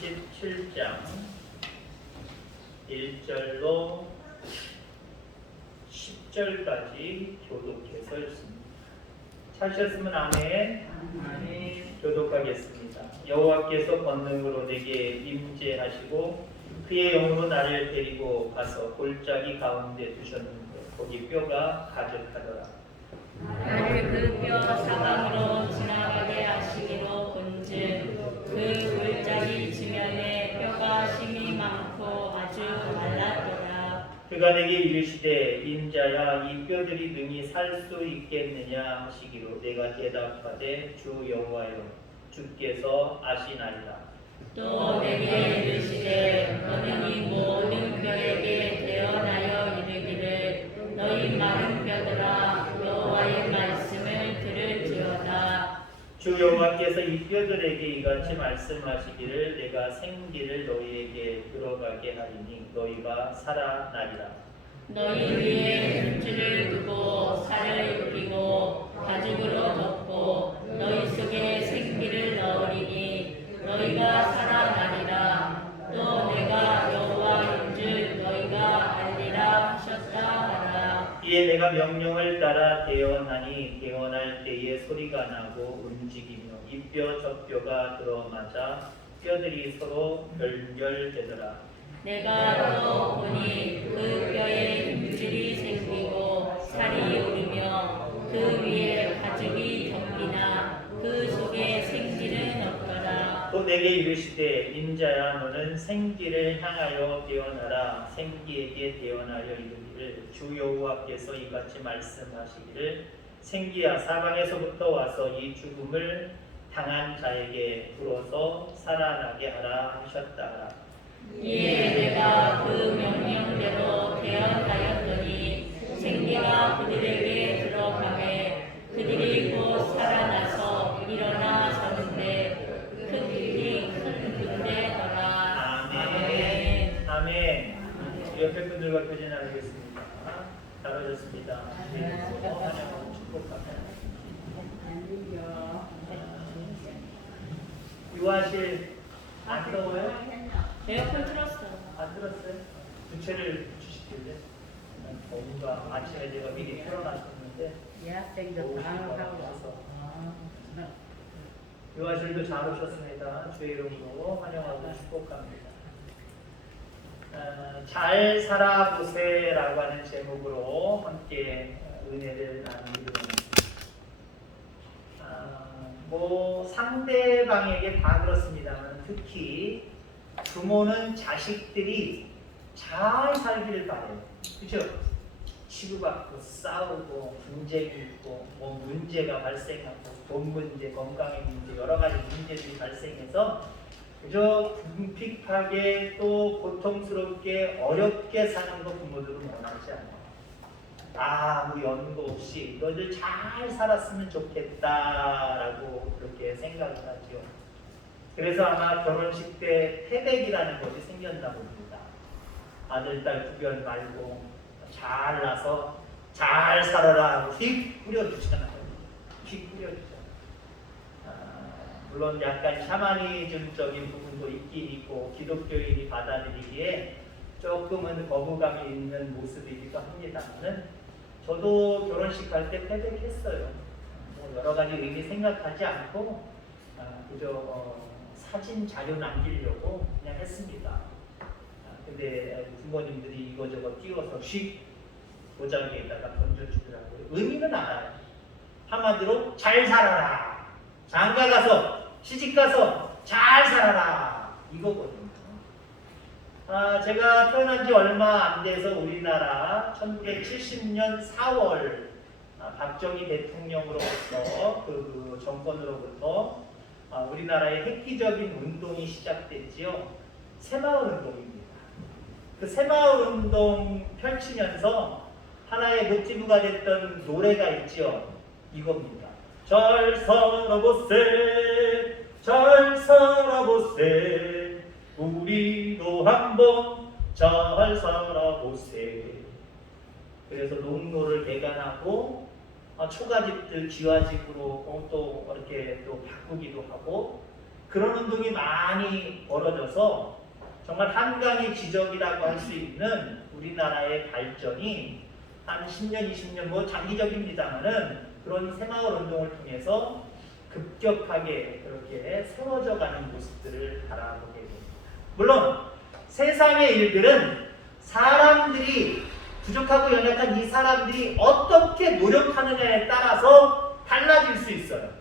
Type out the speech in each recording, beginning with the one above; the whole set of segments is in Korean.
37장 1절로 10절까지 교독해서 읽습니다. 찾으셨으면 아멘. 교독하겠습니다. 여호와께서 권능으로 내게 임재하시고 그의 영으로 나를 데리고 가서 골짜기 가운데 두셨는데 거기 뼈가 가득하더라. 나를 그 뼈 사방으로 지나가게 하시기로 본즉 그 골짜기 지면에 뼈가 심이 많고 아주 말랐더라. 그가 내게 이르시되 인자야 이 뼈들이 능히 살 수 있겠느냐 하시기로 내가 대답하되 주 여호와여 주께서 아시나이다. 또 내게 이르시되 너는 이 모든 뼈에게 대언하여 이르기를 너희 마른 뼈들아 여호와의 말씀을 들을지어다. 주 여호와께서 이 뼈들에게 이같이 말씀하시기를 내가 생기를 너희에게 들어가게 하리니 너희가 살아나리라. 너희 위에 눈줄을 두고 살을 입히고 가죽으로 덮고 너희 속에 생기를 넣으리니 너희가 살아나리라. 또 내가 여호와인 줄 너희가 알리라 하셨다 하라. 이에 내가 명령을 따라 대언하니 대언할 때에 소리가 나고 움직이며 이 뼈 저 뼈가 들어맞아 뼈들이 서로 결결되더라. 내가 또 보니 그 뼈에 힘줄이 생기고 살이 오르며 그 위에 가죽이 덮이나 그 속에 생기는 없더라. 또 내게 이르시되 인자야 너는 생기를 향하여 대언하라. 생기에게 대언하여 이르기를 주 여호와께서 이같이 말씀하시기를 생기야 사방에서부터 와서 이 죽음을 당한 자에게 불어서 살아나게 하라 하셨다. 이에 내가 그 명령대로 대언하였더니 생기가 그들에게 들어가매 그들이 곧 살아나서 일어나 서는데 그 길이 큰 군대더라. 아멘. 아멘. 옆에 분들과 교제 나누겠습니다. 잘하셨습니다. 하나님 축복합니다. 유아실 안 더워요? 에어컨 틀었어. 안 들었어요? 부채를 주시길래 뭔가 아침에 제가 미리 틀어놨었는데 예학생도 방을 하고 와서 유아실도 잘 오셨습니다. 주의 이름으로 환영하고 축복합니다. 잘 살아보세라고 하는 제목으로 함께 은혜를 나누기로 상대방에게 다 그렇습니다만 특히 부모는 자식들이 잘 살기를 바래요. 그렇죠? 치고받고 싸우고 분쟁이 있고 문제가 발생하고 돈 문제, 건강의 문제 여러 가지 문제들이 발생해서 그저 궁핍하게 또 고통스럽게 어렵게 사는 거 부모들은 원하지 않아요. 아무 연고 없이 너희들 잘 살았으면 좋겠다라고 그렇게 생각을 하죠. 그래서 아마 결혼식 때 태백이라는 것이 생겼나 봅니다. 아들, 딸 구별 말고 잘 나서 잘 살아라 하고 휙 뿌려주잖아요. 휙 뿌려주잖아요. 물론 약간 샤머니즘적인 부분도 있긴 있고 기독교인이 받아들이기에 조금은 거부감이 있는 모습이기도 합니다만은 저도 결혼식 갈 때 태백했어요. 여러 가지 의미 생각하지 않고 그저 사진 자료 남기려고 그냥 했습니다. 근데 부모님들이 이거저거 띄워서 휙 도장에다가 던져주더라고요. 의미는 알아요. 한마디로 잘 살아라. 장가 가서 시집 가서 잘 살아라. 이거거든요. 제가 태어난 지 얼마 안 돼서 우리나라 1970년 4월 박정희 대통령으로부터 그 정권으로부터 우리나라의 획기적인 운동이 시작됐지요. 새마을 운동입니다. 그 새마을 운동 펼치면서 하나의 모티브가 됐던 노래가 있지요. 이겁니다. 잘 살아보세, 잘 살아보세, 우리도 한번 잘 살아보세. 그래서 농로를 개간하고 초가집들 쥐화집으로 또 이렇게 또 바꾸기도 하고 그런 운동이 많이 벌어져서 정말 한강의 기적이라고 할 수 있는 우리나라의 발전이 한 10년, 20년 뭐 장기적입니다만은 그런 새마을 운동을 통해서 급격하게 그렇게 세워져 가는 모습들을 바라보게 됩니다. 물론 세상의 일들은 사람들이 부족하고 연약한 이 사람들이 어떻게 노력하느냐에 따라서 달라질 수 있어요.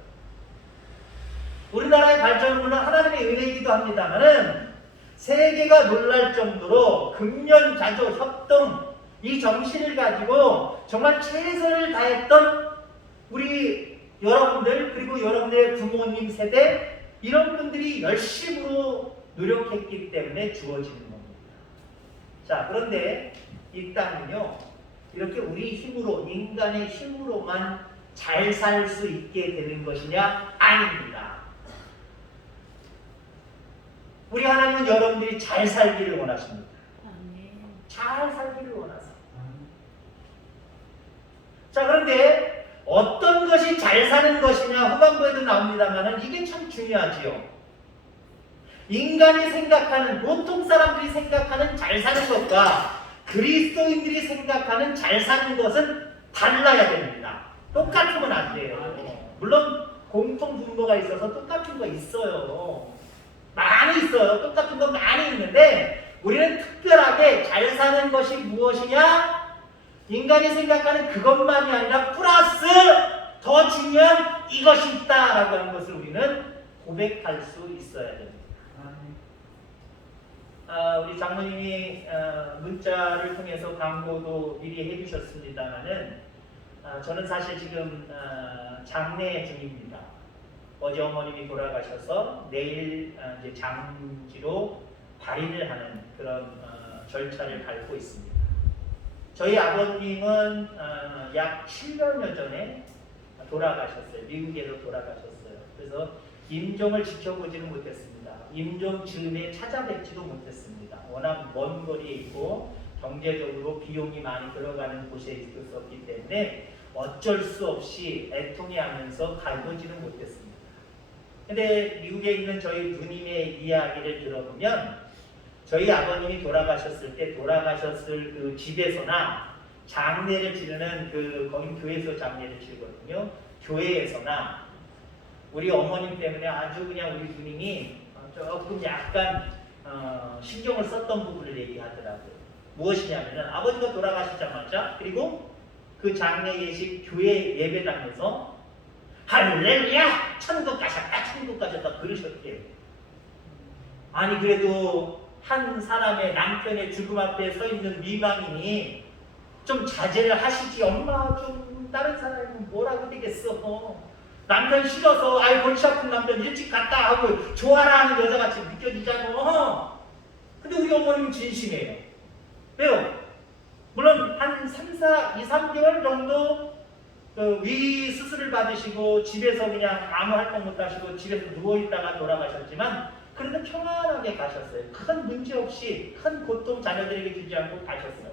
우리나라의 발전은 물론 하나님의 은혜이기도 합니다만은 세계가 놀랄 정도로 금년자조 협동 이 정신을 가지고 정말 최선을 다했던 우리 여러분들 그리고 여러분들의 부모님 세대 이런 분들이 열심으로 노력했기 때문에 주어지는 겁니다. 자, 그런데 이 땅은요 이렇게 우리 힘으로 인간의 힘으로만 잘 살 수 있게 되는 것이냐? 아닙니다. 우리 하나님은 여러분들이 잘 살기를 원하십니다. 잘 살기를 원하세요. 자, 그런데 어떤 것이 잘 사는 것이냐 후반부에도 나옵니다만 이게 참 중요하지요. 인간이 생각하는 보통 사람들이 생각하는 잘 사는 것과 그리스도인들이 생각하는 잘 사는 것은 달라야 됩니다. 똑같으면 안 돼요. 물론 공통 분모가 있어서 똑같은 거 있어요. 많이 있어요. 똑같은 거 많이 있는데 우리는 특별하게 잘 사는 것이 무엇이냐? 인간이 생각하는 그것만이 아니라 플러스 더 중요한 이것이 있다라고 하는 것을 우리는 고백할 수 있어야 됩니다. 우리 장모님이 문자를 통해서 광고도 미리 해주셨습니다만은 저는 사실 지금 장례 중입니다. 어제 어머님이 돌아가셔서 내일 이제 장지로 발인을 하는 그런 절차를 밟고 있습니다. 저희 아버님은 약 7년여 전에 돌아가셨어요. 미국에서 돌아가셨어요. 그래서 임종을 지켜보지는 못했습니다. 임종 즈음에 찾아뵙지도 못했습니다. 워낙 먼 거리에 있고 경제적으로 비용이 많이 들어가는 곳에 있었기 때문에 어쩔 수 없이 애통해하면서 가보지는 못했습니다. 근데 미국에 있는 저희 누님의 이야기를 들어보면 저희 아버님이 돌아가셨을 때 돌아가셨을 그 집에서나 장례를 치르는 거긴 교회에서 장례를 치르거든요. 교회에서나 우리 어머님 때문에 아주 그냥 우리 누님이 조금 약간 신경을 썼던 부분을 얘기하더라고요. 무엇이냐면은 아버지가 돌아가시자마자 그리고 그 장례 예식 교회 예배당에서 할렐루야! 천국 가셨다! 천국 가셨다! 그러셨대요. 아니 그래도 한 사람의 남편의 죽음 앞에 서 있는 미망인이 좀 자제를 하시지. 엄마 좀 다른 사람은 뭐라고 되겠어. 남편 싫어서 아이 골치 아픈 남편 일찍 갔다 하고 좋아라 하는 여자같이 느껴지잖아. 근데 우리 어머님은 진심이에요. 왜요? 물론 한 2-3개월 정도 위 수술을 받으시고 집에서 그냥 아무 활동 못 하시고 집에서 누워있다가 돌아가셨지만 그래도 평안하게 가셨어요. 큰 문제 없이 큰 고통 자녀들에게 주지 않고 가셨어요.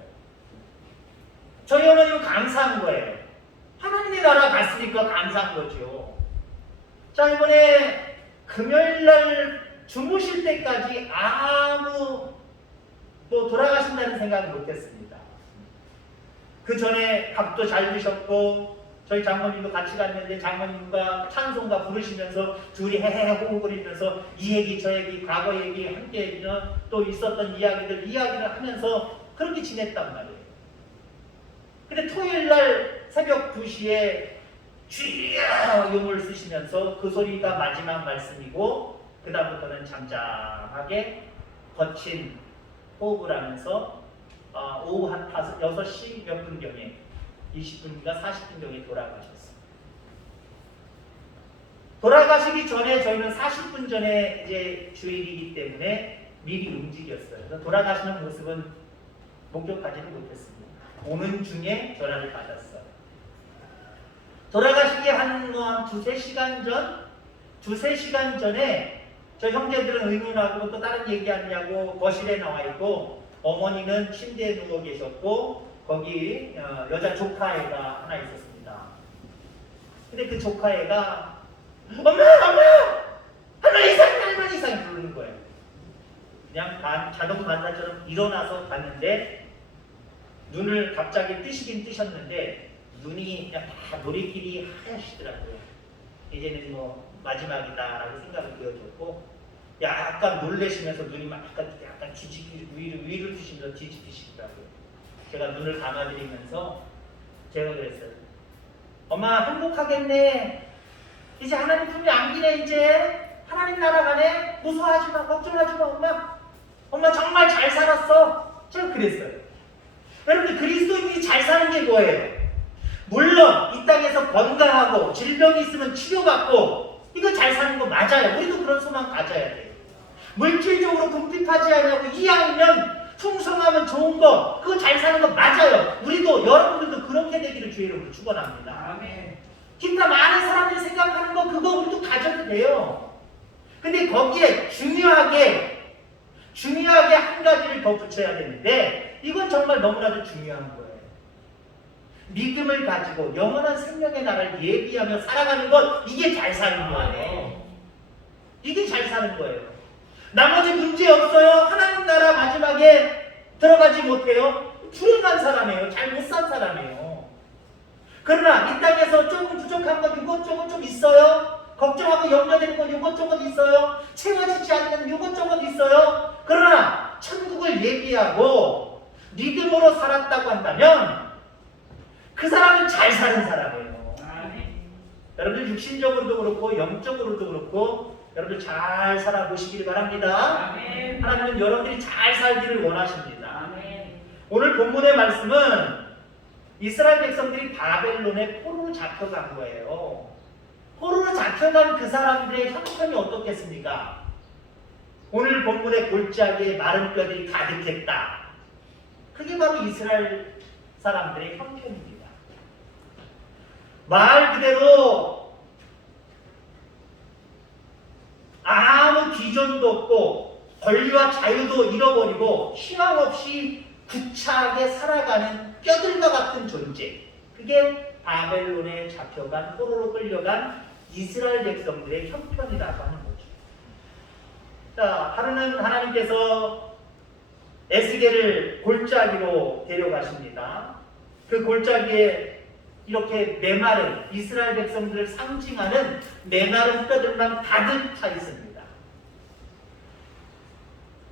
저희 어머님은 감사한 거예요. 하나님의 나라 갔으니까 감사한 거죠. 자, 이번에 금요일날 주무실 때까지 아무 돌아가신다는 생각을 못했습니다. 그 전에 밥도 잘 드셨고 저희 장모님도 같이 갔는데 장모님과 찬송가 부르시면서 둘이 헤헤 호흡거리면서 이 얘기 저 얘기 과거 얘기 함께 또 있었던 이야기를 하면서 그렇게 지냈단 말이에요. 근데 토요일날 새벽 2시에 주여 용을 쓰시면서 그 소리가 마지막 말씀이고 그 다음부터는 잠잠하게 거친 호흡을 하면서 오후 한 6시 몇 분경에 20분인가 40분경에 돌아가셨어요. 돌아가시기 전에 저희는 40분 전에 이제 주일이기 때문에 미리 움직였어요. 그래서 돌아가시는 모습은 목격하지는 못했습니다. 오는 중에 전화를 받았어요. 돌아가시기 한 2-3시간 전? 2-3시간 전에 저 형제들은 의논하고 또 다른 얘기하느냐고 거실에 나와 있고 어머니는 침대에 누워 계셨고 거기 여자 조카애가 하나 있었습니다. 근데 그 조카애가 엄마! 할렐루야! 얼마 이상 부르는 거예요. 그냥 자동 반사처럼 일어나서 봤는데 눈을 갑자기 뜨시긴 뜨셨는데 눈이 그냥 다 노래끼리 하얗시더라고요. 이제는 뭐 마지막이다라고 생각을 보여줬고 약간 놀래시면서 눈이 막 약간 위로 드시면서 뒤집히시더라고요. 제가 눈을 감아드리면서 제가 그랬어요. 엄마 행복하겠네. 이제 하나님 품에 안기네. 이제 하나님 나라 가네. 무서워하지 마. 걱정하지 마. 엄마 정말 잘 살았어. 제가 그랬어요. 여러분들 그리스도인이 잘 사는 게 뭐예요? 물론 이 땅에서 건강하고 질병이 있으면 치료받고 이거 잘 사는 거 맞아요. 우리도 그런 소망 가져야 돼요. 물질적으로 궁핍하지 않냐고 이왕이면 풍성하면 좋은 거 그거 잘 사는 거 맞아요. 우리도 여러분들도 그렇게 되기를 주의 이름으로 축원합니다. 아멘. 기타 많은 사람들이 생각하는 거 그거 우리도 가져도 돼요. 근데 거기에 중요하게 한 가지를 더 붙여야 되는데 이건 정말 너무나도 중요한 거예요. 믿음을 가지고 영원한 생명의 나라를 예비하며 살아가는 것 이게 잘 사는 거예요. 이게 잘 사는 거예요. 나머지 문제 없어요. 하나님 나라 마지막에 들어가지 못해요. 불행한 사람이에요. 잘 못 산 사람이에요. 그러나 이 땅에서 조금 부족한 것 이것저것 좀 있어요. 걱정하고 염려되는 것 이것저것 있어요. 채워지지 않는 이것저것 있어요. 그러나 천국을 예비하고 믿음으로 살았다고 한다면 그 사람은 잘 사는 사람이에요. 여러분들 육신적으로도 그렇고 영적으로도 그렇고 여러분들 잘 살아보시길 바랍니다. 아멘. 하나님은 여러분들이 잘 살기를 원하십니다. 아멘. 오늘 본문의 말씀은 이스라엘 백성들이 바벨론에 포로로 잡혀간 거예요. 포로로 잡혀간 그 사람들의 형편이 어떻겠습니까? 오늘 본문의 골짜기에 마른 뼈들이 가득했다. 그게 바로 이스라엘 사람들의 형편입니다. 말 그대로 아무 기존도 없고 권리와 자유도 잃어버리고 희망 없이 구차하게 살아가는 뼈들과 같은 존재. 그게 바벨론에 잡혀간 포로로 끌려간 이스라엘 백성들의 형편이라고 하는 거죠. 자, 하루는 하나님께서 에스겔을 골짜기로 데려가십니다. 그 골짜기에 이렇게 메마른 이스라엘 백성들을 상징하는 메마른 뼈들만 가득 차 있습니다.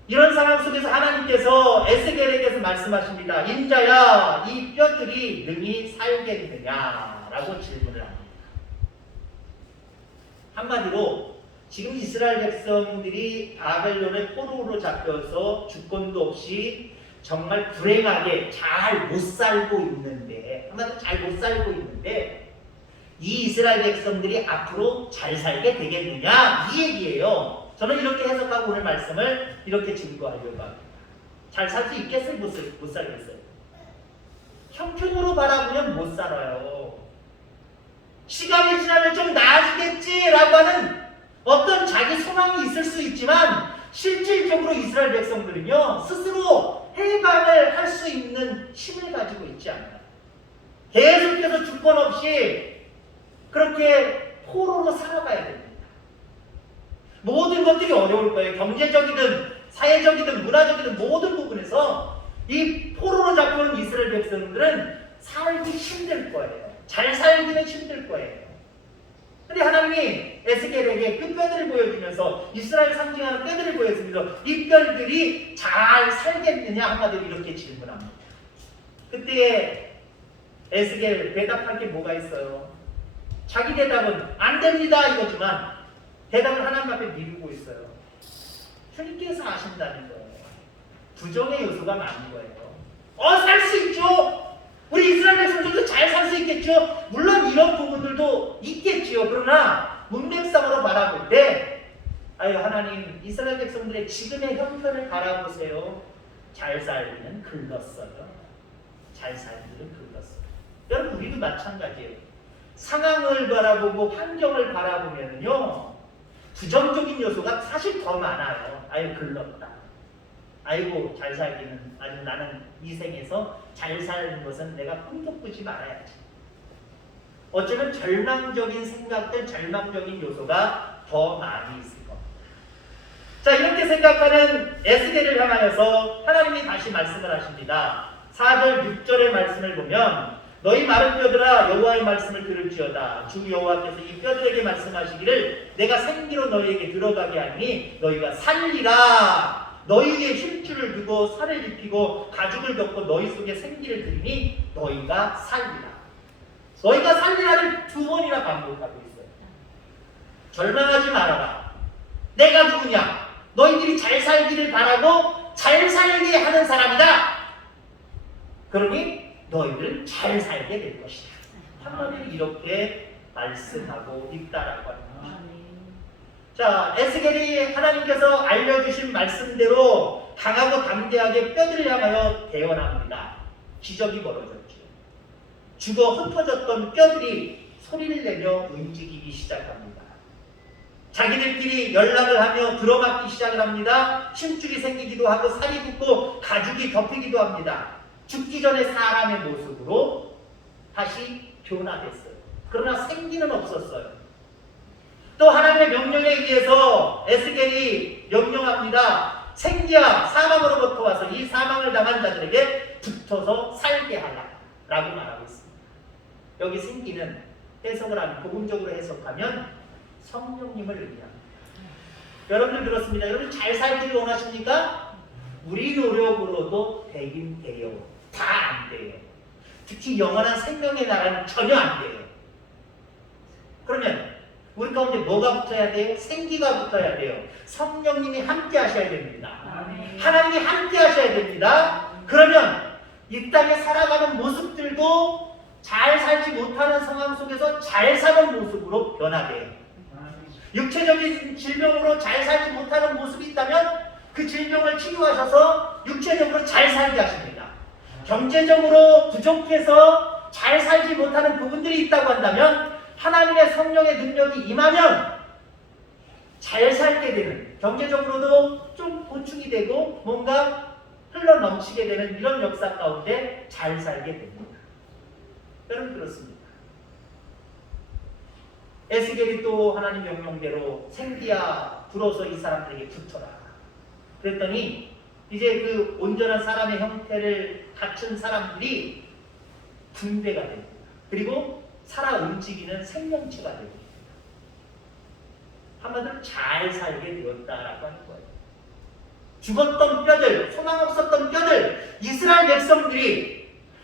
이런 상황 속에서 하나님께서 에스겔에게서 말씀하십니다. 인자야, 이 뼈들이 능히 살겠느냐라고 질문을 합니다. 한마디로 지금 이스라엘 백성들이 바벨론의 포로로 잡혀서 주권도 없이 정말 불행하게 잘 못 살고 있는데, 한마디로 잘 못 살고 있는데 이 이스라엘 백성들이 앞으로 잘 살게 되겠느냐 이 얘기예요. 저는 이렇게 해석하고 오늘 말씀을 이렇게 증거하려고 합니다. 잘 살 수 있겠어요? 못 살겠어요? 형편으로 바라보면 못 살아요. 시간이 지나면 좀 나아지겠지라고 하는 어떤 자기 소망이 있을 수 있지만 실질적으로 이스라엘 백성들은요 스스로 해방을 할 수 있는 힘을 가지고 있지 않아요. 계속해서 주권 없이 그렇게 포로로 살아가야 됩니다. 모든 것들이 어려울 거예요. 경제적이든 사회적이든 문화적이든 모든 부분에서 이 포로로 잡혀온 이스라엘 백성들은 살기 힘들 거예요. 잘 살기는 힘들 거예요. 근데 하나님이 에스겔에게 그 뼈들을 보여주면서 이스라엘 상징하는 뼈들을 보여주면서 이 뼈들이 잘 살겠느냐 한마디로 이렇게 질문합니다. 그때 에스겔 대답할 게 뭐가 있어요? 자기 대답은 안 됩니다 이거지만 대답을 하나님 앞에 미루고 있어요. 주님께서 아신다는 거예요. 부정의 요소가 많은 거예요. 살 수 있죠. 우리 이스라엘 백성들도 잘 살 수 있겠죠. 물론 이런 부분들도 있겠지요. 그러나 문맥상으로 바라볼 때 하나님 이스라엘 백성들의 지금의 형편을 바라보세요. 잘 살기는 글렀어요. 잘 살기는 글렀어요. 여러분 우리도 마찬가지예요. 상황을 바라보고 환경을 바라보면요 부정적인 요소가 사실 더 많아요. 글렀다. 아이고 잘 살기는 아주 나는 이 생에서 잘 사는 것은 내가 꿈쩍꾸지 말아야지. 어쩌면 절망적인 생각들, 절망적인 요소가 더 많이 있을 겁니다. 자, 이렇게 생각하는 에스겔을 향하여서 하나님이 다시 말씀을 하십니다. 4절, 6절의 말씀을 보면 너희 마른 뼈들아 여호와의 말씀을 들을지어다. 주 여호와께서 이 뼈들에게 말씀하시기를 내가 생기로 너희에게 들어가게 하니 너희가 살리라. 너희에게 힘줄을 두고 살을 입히고 가죽을 덮고 너희 속에 생기를 들이니 너희가 살리라. 너희가 살리라를 2번이나 반복하고 있어요. 절망하지 말아라. 내가 누구냐? 너희들이 잘 살기를 바라고 잘 살게 하는 사람이다. 그러니 너희들은 잘 살게 될 것이다. 하나님이 이렇게 말씀하고 있다라고 합니다. 자, 에스겔이 하나님께서 알려주신 말씀대로 강하고 담대하게 뼈들을 향하여 대언합니다. 기적이 벌어졌죠. 죽어 흩어졌던 뼈들이 소리를 내며 움직이기 시작합니다. 자기들끼리 연락을 하며 들어맞기 시작을 합니다. 힘줄이 생기기도 하고 살이 붙고 가죽이 덮이기도 합니다. 죽기 전에 사람의 모습으로 다시 변화됐어요. 그러나 생기는 없었어요. 또 하나님의 명령에 의해서 에스겔이 명령합니다. 생기야 사망으로부터 와서 이 사망을 당한 자들에게 붙어서 살게 하라 라고 말하고 있습니다. 여기 생기는 해석을 하면 복음적으로 해석하면 성령님을 의미합니다. 여러분들 그렇습니다. 여러분 잘 살기를 원하십니까? 우리 노력으로도 되긴 돼요. 다 안 돼요. 특히 영원한 생명의 나라는 전혀 안 돼요. 그러면 우리 가운데 뭐가 붙어야 돼요? 생기가 붙어야 돼요. 성령님이 함께 하셔야 됩니다. 하나님이 함께 하셔야 됩니다. 그러면 이 땅에 살아가는 모습들도 잘 살지 못하는 상황 속에서 잘 사는 모습으로 변화돼요. 육체적인 질병으로 잘 살지 못하는 모습이 있다면 그 질병을 치유하셔서 육체적으로 잘 살게 하십니다. 경제적으로 부족해서 잘 살지 못하는 부분들이 있다고 한다면 하나님의 성령의 능력이 임하면 잘 살게 되는, 경제적으로도 좀 보충이 되고 뭔가 흘러넘치게 되는 이런 역사 가운데 잘 살게 됩니다. 여러분 그렇습니다. 에스겔이 또 하나님 명령대로 생기야 불어서 이 사람들에게 붙어라. 그랬더니 이제 그 온전한 사람의 형태를 갖춘 사람들이 군대가 됩니다. 그리고 살아 움직이는 생명체가 됩니다. 한마디로 잘 살게 되었다라고 하는 거예요. 죽었던 뼈들, 소망 없었던 뼈들, 이스라엘 백성들이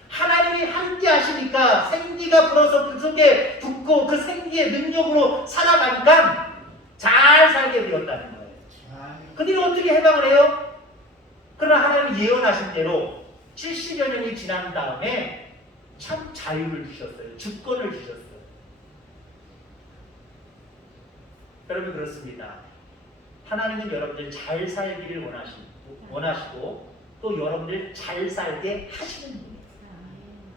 하나님이 함께 하시니까 생기가 불어서 그 속에 붙고 그 생기의 능력으로 살아가니까 잘 살게 되었다는 거예요. 그들이 어떻게 해방을 해요? 그러나 하나님이 예언하신 대로 70여 년이 지난 다음에 참 자유를 주셨어요. 주권을 주셨어요. 여러분 그렇습니다. 하나님은 여러분들 잘 살기를 원하시고 또 여러분들 잘 살게 하시는 분이에요.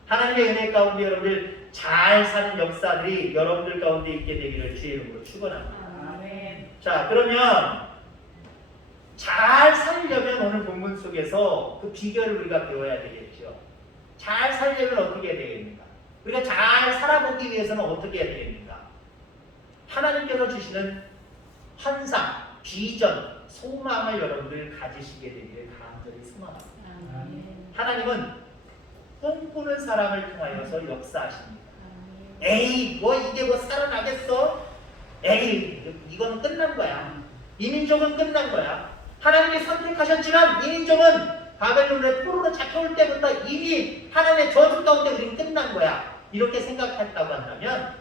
하나님의 은혜 가운데 여러분들 잘 사는 역사들이 여러분들 가운데 있게 되기를 주의 이름으로 축원합니다. 자, 그러면 잘 살려면 오늘 본문 속에서 그 비결을 우리가 배워야 되겠죠. 잘 살려면 어떻게 해야 되겠습니까? 우리가 잘 살아보기 위해서는 어떻게 해야 되겠습니까? 하나님께서 주시는 환상, 비전, 소망을 여러분들 가지시게 되기를 간절히 소망합니다. 하나님은 꿈꾸는 사람을 통하여서 역사하십니다. 에이, 이게 살아나겠어? 에이, 이거는 끝난 거야. 이 민족은 끝난 거야. 하나님이 선택하셨지만 이 민족은 바벨론의 포로로 잡혀올 때부터 이미 하나님의 저주 가운데 우리는 끝난 거야. 이렇게 생각했다고 한다면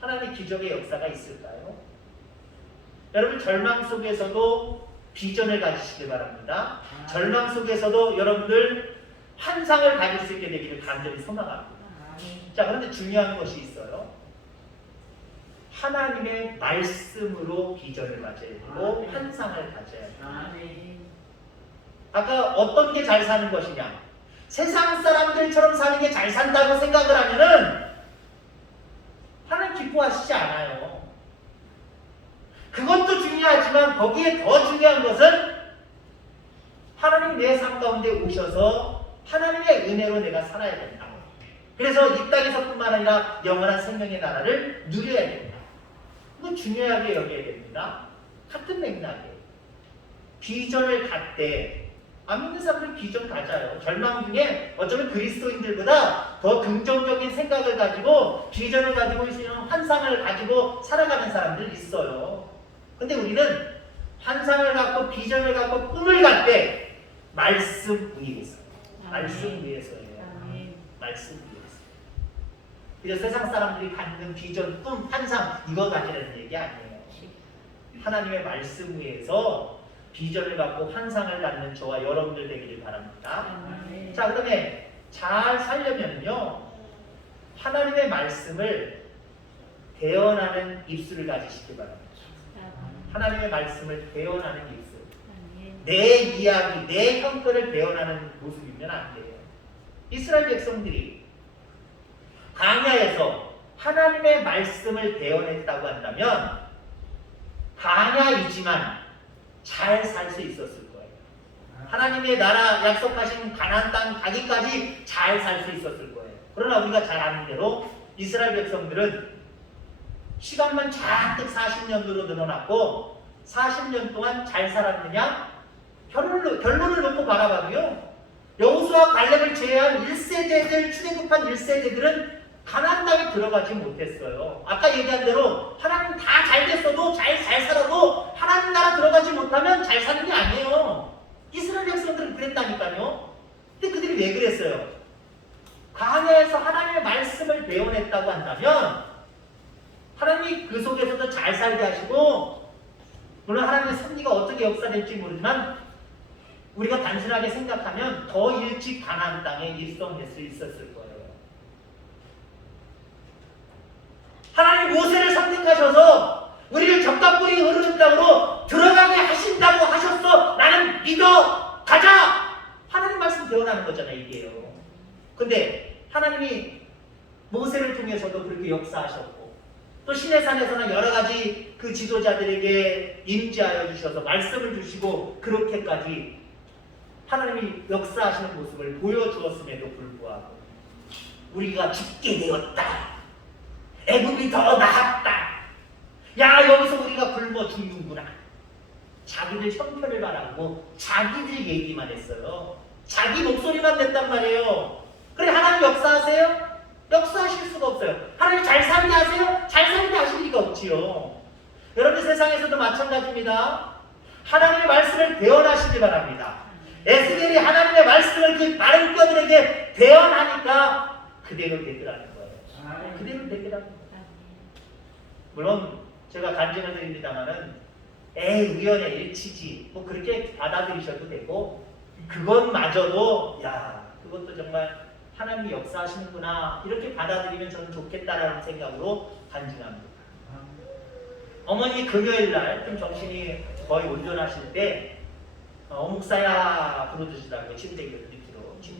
하나님의 기적의 역사가 있을까요? 여러분 절망 속에서도 비전을 가지시길 바랍니다. 절망 속에서도 여러분들 환상을 가질 수 있게 되기를 간절히 소망합니다. 자, 그런데 중요한 것이 있어요. 하나님의 말씀으로 비전을 가져야 되고 환상을 가져야 돼요. 아까 어떤 게 잘 사는 것이냐? 세상 사람들처럼 사는 게 잘 산다고 생각을 하면은 하나님 기뻐하시지 않아요. 그것도 중요하지만 거기에 더 중요한 것은 하나님 내 삶 가운데 오셔서 하나님의 은혜로 내가 살아야 된다. 그래서 이 땅에서뿐만 아니라 영원한 생명의 나라를 누려야 된다. 이거 중요하게 여겨야 됩니다. 같은 맥락이에요. 비전을 갖되 안 믿는 사람들은 비전 가져요. 절망 중에 어쩌면 그리스도인들보다 더 긍정적인 생각을 가지고 비전을 가지고 있는 환상을 가지고 살아가는 사람들 있어요. 근데 우리는 환상을 갖고 비전을 갖고 꿈을 갖되 말씀 위에서 말씀 위에서예요. 말씀 위에서. 그래서 세상 사람들이 갖는 비전, 꿈, 환상 이거 가지라는 얘기 아니에요. 하나님의 말씀 위에서 비전을 갖고 환상을 갖는 저와 여러분들 되기를 바랍니다. 자, 그다음에 잘 살려면요 하나님의 말씀을 대언하는 입술을 가지시기 바랍니다. 하나님의 말씀을 대언하는 입술. 내 이야기, 내 형편을 대언하는 모습이면 안 돼요. 이스라엘 백성들이 광야에서 하나님의 말씀을 대언했다고 한다면 광야이지만 잘 살 수 있었을 거예요. 하나님의 나라 약속하신 가나안 땅 가기까지 잘 살 수 있었을 거예요. 그러나 우리가 잘 아는 대로 이스라엘 백성들은 시간만 잔뜩 40년으로 늘어났고 40년 동안 잘 살았느냐? 결론을 놓고 바라봐도요. 여호수아 갈렙을 제외한 1세대들 출애굽한 1세대들은 가나안 땅에 들어가지 못했어요. 아까 얘기한 대로 하나님 다 잘 됐어도 잘 살아도 하나님 나라 들어가지 못하면 잘 사는 게 아니에요. 이스라엘 백성들은 그랬다니까요. 근데 그들이 왜 그랬어요? 광야에서 하나님의 말씀을 배워냈다고 한다면 하나님이 그 속에서도 잘 살게 하시고 물론 하나님의 섭리가 어떻게 역사될지 모르지만 우리가 단순하게 생각하면 더 일찍 가나안 땅에 입성할 수 있었을 거예요. 하나님 모세를 선택하셔서 우리를 적답불이 흐르는 땅으로 들어가게 하신다고 하셨어. 나는 믿어. 가자. 하나님 말씀 배워나는 거잖아요. 이게요. 근데 하나님이 모세를 통해서도 그렇게 역사하셨고 또 시내산에서는 여러 가지 그 지도자들에게 임재하여 주셔서 말씀을 주시고 그렇게까지 하나님이 역사하시는 모습을 보여주었음에도 불구하고 우리가 죽게 되었다. 애굽이 더 나았다. 야, 여기서 우리가 굶어 죽는구나. 자기들 형편을 바라고 자기들 얘기만 했어요. 자기 목소리만 냈단 말이에요. 그래 하나님 역사하세요? 역사하실 수가 없어요. 하나님 잘 살게 하세요? 잘 살게 하실 리가 없지요. 여러분 세상에서도 마찬가지입니다. 하나님의 말씀을 대언하시기 바랍니다. 에스겔이 하나님의 말씀을 그 다른 뼈들에게 대언하니까 그대로 되더라는 거예요. 그대로 되더라는 거예요. 물론 제가 간증을 드립니다만은 우연의 일치지 뭐 그렇게 받아들이셔도 되고 그것마저도 야 그것도 정말 하나님이 역사하시는구나 이렇게 받아들이면 저는 좋겠다라는 생각으로 간증합니다. 어머니 금요일날 좀 정신이 거의 온전하실 때 목사야 부르시더라고요. 침대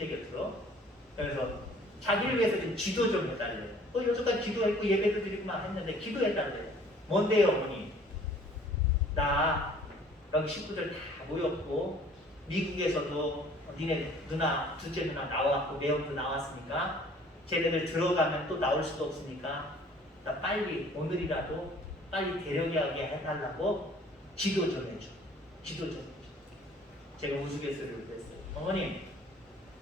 곁으로. 그래서 자기를 위해서 좀 기도 좀 해달래요. 여태까지 기도했고 예배도 드리고만 했는데 기도해달래요. 뭔데요 어머니? 나 여기 식구들 다 모였고 미국에서도 니네 누나, 둘째 누나 나왔고 매형도 나왔으니까 쟤네들 들어가면 또 나올 수도 없으니까 나 빨리 오늘이라도 빨리 데려가게 해달라고 기도 좀 해줘. 제가 우스갯소리로 그랬어요. 어머니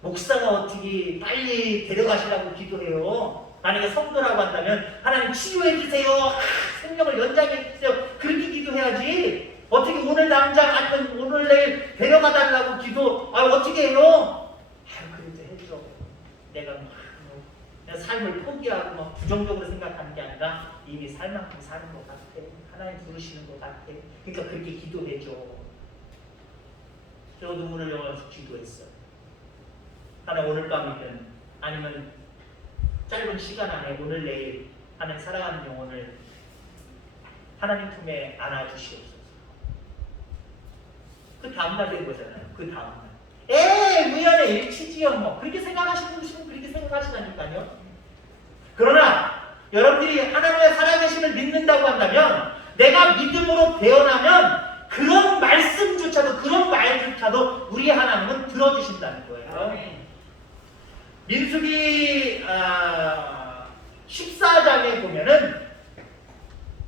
목사가 어떻게 빨리 데려가시라고 기도해요. 만약에 성도라고 한다면 하나님 치유해 주세요. 생명을 연장해 주세요. 그렇게 기도해야지. 어떻게 오늘 당장 아니면 오늘 내일 데려가 달라고 기도 어떻게 해요? 그래도 해줘. 내가 그냥 삶을 포기하고 막 부정적으로 생각하는 게 아니라 이미 살 만큼 사는 것 같아. 하나님 부르시는 것 같아. 그러니까 그렇게 기도해줘. 저 눈물을 흘려서 기도했어요. 하나님 오늘 밤이든 아니면 짧은 시간 안에 오늘 내일 하나님 살아가는 영혼을 하나님 품에 안아주시옵소서. 그 다음날 된 거잖아요. 그 다음날. 우연의 일치지요. 뭐 그렇게 생각하시는 분이시면 그렇게 생각하시다니까요. 그러나 여러분들이 하나님의 살아계심을 믿는다고 한다면 내가 믿음으로 대언하면 그런 말씀조차도 그런 말조차도 우리 하나님은 들어주신다는 거예요. 민수기 14장에 보면은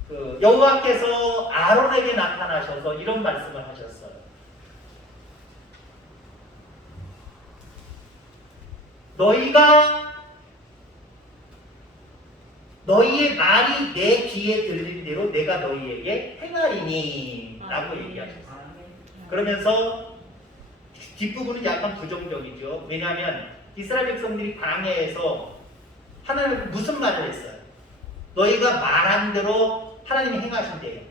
그 여호와께서 아론에게 나타나셔서 이런 말씀을 하셨어요. 너희의 말이 내 귀에 들린 대로 내가 너희에게 행하리니 라고 얘기하셨어요. 그러면서 뒷부분은 약간 부정적이죠. 왜냐하면 이스라엘 백성들이 광야에서 하나님 무슨 말을 했어요? 너희가 말한 대로 하나님이 행하신대요.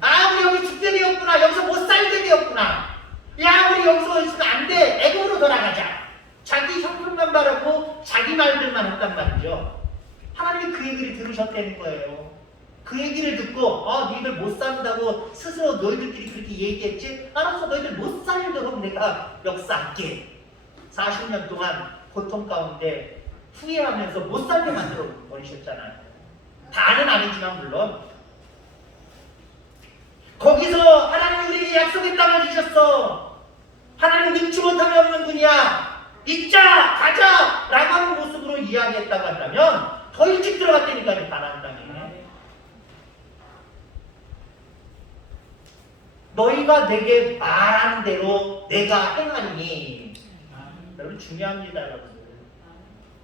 아, 우리 여기 죽게 되었구나. 여기서 못 살게 되었구나. 야, 우리 여기서 있으면 안 돼. 애굽으로 돌아가자. 자기 형편만 바라고 자기 말들만 했단 말이죠. 하나님이 그 얘기를 들으셨다는 거예요. 그 얘기를 듣고 너희들 못 산다고 스스로 너희들끼리 그렇게 얘기했지? 알았어, 너희들 못 살도록 내가 역사할게. 40년 동안 고통 가운데 후회하면서 못 살게 만들어 버리셨잖아요. 다는 아니지만 물론 거기서 하나님이 우리에게 약속의 땅을 주셨어. 하나님은 능치 못함이 없는 분이야. 잊자, 가자 라고 하는 모습으로 이야기했다고 한다면 더 일찍 들어갔다니까요. 가나안 땅에. 너희가 내게 말한 대로 내가 행하니. 여러분 중요합니다. 여러분들.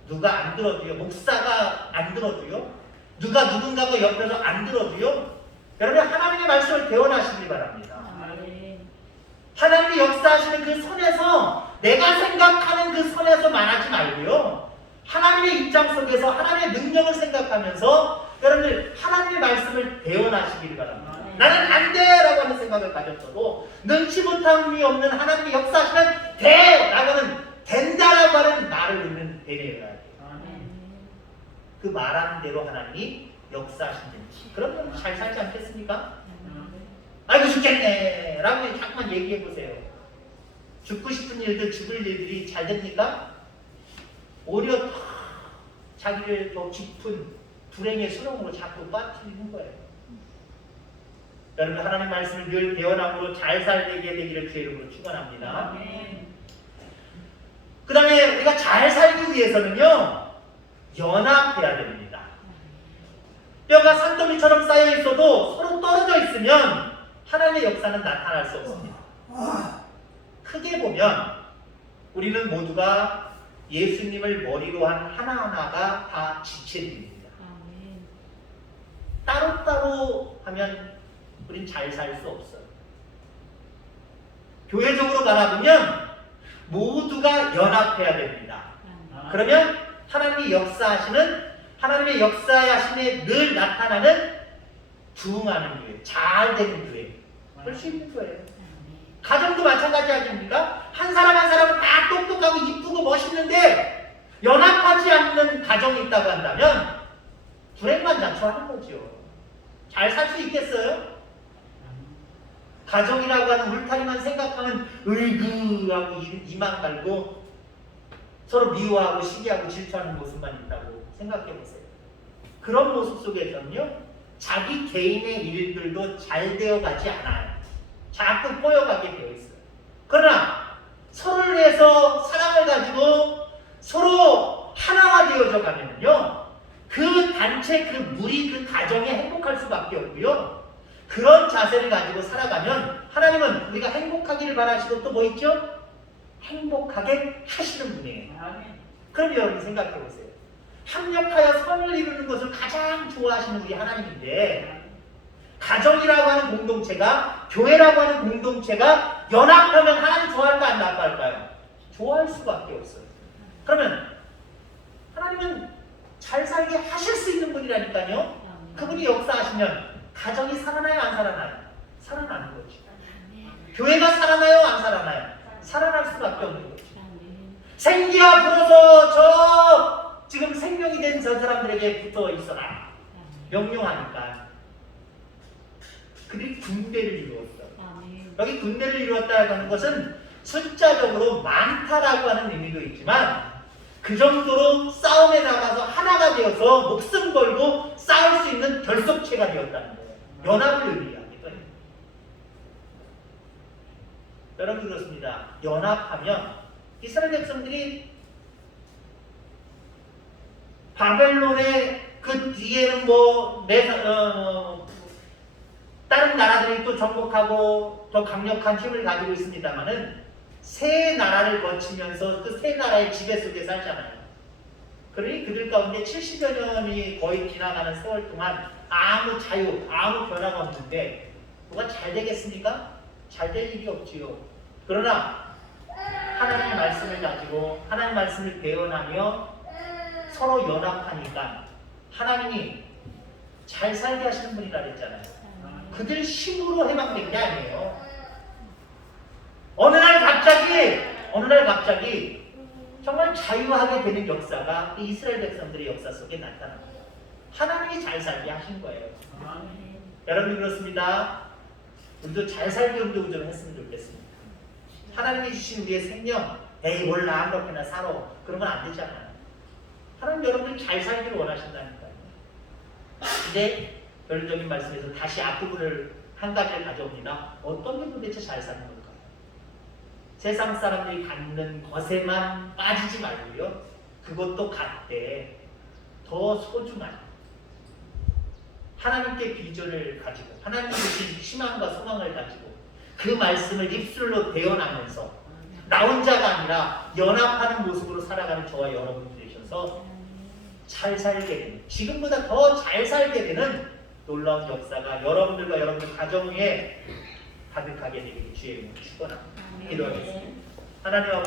누가 안 들어줘요? 목사가 안 들어줘요? 누가 누군가가 옆에서 안 들어줘요? 여러분 하나님의 말씀을 대원하시기 바랍니다. 하나님이 역사하시는 그 선에서 내가 생각하는 그 선에서 말하지 말고요. 하나님의 입장 속에서 하나님의 능력을 생각하면서 여러분들 하나님의 말씀을 대원하시길 바랍니다. 나는 안 돼라고 하는 생각을 가졌어도 능치 못함이 없는 하나님의 역사하시면 돼라고 하는 된다라고 하는 말을 듣는 되뇌어야 돼요. 그 말하는 대로 하나님이 역사하신다든지 그러면 잘 살지 않겠습니까? 아이고 죽겠네 라고 자꾸만 얘기해 보세요. 죽고 싶은 일들, 죽을 일들이 잘 됩니까? 오히려 자기를 더 깊은 불행의 수렁으로 자꾸 빠뜨리는 거예요. 여러분 하나님 말씀을 늘 대원함으로 잘 살게 되기를 주의 이름으로 축원합니다. 그 다음에 우리가 잘 살기 위해서는요 연합해야 됩니다. 뼈가 산더미처럼 쌓여 있어도 서로 떨어져 있으면 하나님의 역사는 나타날 수 없습니다. 크게 보면 우리는 모두가 예수님을 머리로 한 하나하나가 다 지체들입니다. 따로따로 하면 우린 잘 살 수 없어요. 교회적으로 바라보면 모두가 연합해야 됩니다. 그러면 하나님이 역사하시는 하나님의 역사하심에 늘 나타나는 부흥하는 교회, 잘 되는 교회 그럴 수 있는 거예요. 가정도 마찬가지 아닙니까? 한 사람 한 사람은 다 똑똑하고 이쁘고 멋있는데 연합하지 않는 가정이 있다고 한다면 불행만 자초하는 거죠. 잘 살 수 있겠어요? 가정이라고 하는 울타리만 생각하면 으이그 하고 이만 갈고 서로 미워하고 시기하고 질투하는 모습만 있다고 생각해 보세요. 그런 모습 속에서는요 자기 개인의 일들도 잘 되어가지 않아요. 자꾸 꼬여가게 되어 있어요. 그러나 서로를 위해서 사랑을 가지고 서로 하나가 되어져 가면요 그 단체, 그 무리, 그 가정이 행복할 수밖에 없고요. 그런 자세를 가지고 살아가면 하나님은 우리가 행복하기를 바라시고 또 뭐 있죠? 행복하게 하시는 분이에요. 그럼 여러분 생각해 보세요. 합력하여 선을 이루는 것을 가장 좋아하시는 우리 하나님인데 가정이라고 하는 공동체가 교회라고 하는 공동체가 연합하면 하나님 좋아할까 안 나빠할까요? 좋아할 수밖에 없어요. 그러면 하나님은 잘 살게 하실 수 있는 분이라니까요. 그분이 역사하시면 가정이 살아나요 안 살아나요? 살아나는 거죠. 교회가 살아나요 안 살아나요? 살아날 수밖에 없는 거죠. 생기야 불어서 저 지금 생명이 된 저 사람들에게 붙어 있어라. 명령하니까 그들이 군대를 이루었어요. 여기 군대를 이루었다고 하는 것은 숫자적으로 많다라고 하는 의미도 있지만 그 정도로 싸움에 나가서 하나가 되어서 목숨 걸고 싸울 수 있는 결속체가 되었다는 거예요. 연합을 의미하기도 해요. 여러분 그렇습니다. 연합하면 이스라엘 백성들이 바벨론의 그 뒤에는 다른 나라들이 또 정복하고 더 강력한 힘을 가지고 있습니다만은 세 나라 나라를 거치면서 그 세 나라의 지배 속에 살잖아요. 그러니 그들 가운데 70여 년이 거의 지나가는 세월 동안 아무 자유, 아무 변화가 없는데 뭐가 잘 되겠습니까? 잘 될 일이 없지요. 그러나 하나님의 말씀을 가지고 하나님의 말씀을 배워나며 서로 연합하니까 하나님이 잘 살게 하시는 분이라 그랬잖아요. 그들 힘으로 해방된 게 아니에요. 어느 날 갑자기 정말 자유하게 되는 역사가 이 이스라엘 백성들의 역사 속에 나타납니다. 하나님이 잘 살게 하신 거예요. 여러분 그렇습니다. 우리도 잘 살게 운동을 했으면 좋겠습니다. 하나님이 주신 우리의 생명, 에이 몰라 아무렇게나 살아, 그런 건 안 되잖아요. 하나님 여러분이 잘 살기를 원하신다니까요. 이제 결론적인 말씀에서 다시 앞부분을 한 가지를 가져옵니다. 어떤 게 도대체 잘 사는 걸까요? 세상 사람들이 갖는 것에만 빠지지 말고요. 그것도 갖되 더 소중한 하나님께 비전을 가지고 하나님 주신 희망과 소망을 가지고 그 말씀을 입술로 대언하면서 나 혼자가 아니라 연합하는 모습으로 살아가는 저와 여러분이 되셔서 잘 살게 되는, 지금보다 더 잘 살게 되는 놀라운 역사가 여러분들과 여러분들 가정 위에 가득하게 되기를 주의 이름으로 축원합니다. 기도하겠습니다. 하나님 아버지